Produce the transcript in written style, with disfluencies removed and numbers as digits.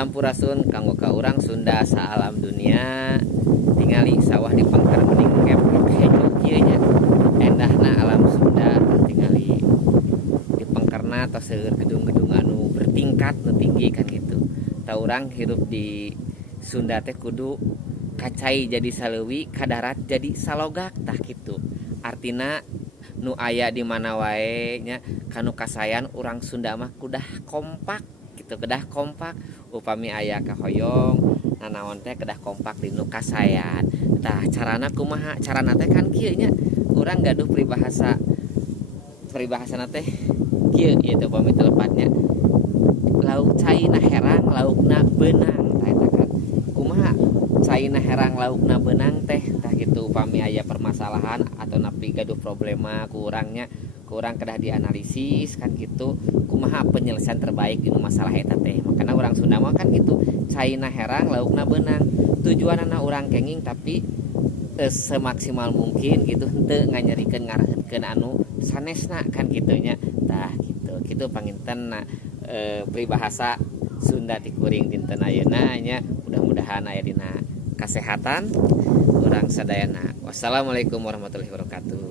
Sampurasun kanggo ka urang Sunda saalam dunia tingali sawah di pangkar bening keplok hejo kieu nya endahna alam Sunda tingali di pangkarna tos seueur gedung-gedung anu bertingkat nu tinggi kan gitu. Ta urang hirup di Sunda teh kudu kacai jadi saleuwi ka darat jadi salogak tah kitu. Artina nu aya di mana wae nya kanu kasayan urang Sunda mah kudah kompak gitu, kedah kompak upami aya kahoyong nanaon teh kedah kompak di nu kasayan. Tah carana kumaha? Carana teh kan kieu nya urang gaduh peribahasana teh kieu ieu teh upami telepatnya lauk caina herang laukna beunang tah eta kan. Kumaha caina herang laukna beunang teh tah kitu upami aya permasalahan atau napi gaduh problema ku urangnya kurang kedah dianalisis kan gitu kumaha penyelesaian terbaik di masalah eta teh. Makanya orang Sunda mah kan gitu caina herang laukna beunang tujuanna urang kenging tapi semaksimal mungkin gitu henteu nganyerikeun ngaraheutkeun anu sanesna kan kitu nya tah gitu panginten peribahasa Sunda ti kuring dinten ayeuna nya mudah-mudahan aya dina kasehatan urang sadayana. Wassalamualaikum warahmatullahi wabarakatuh.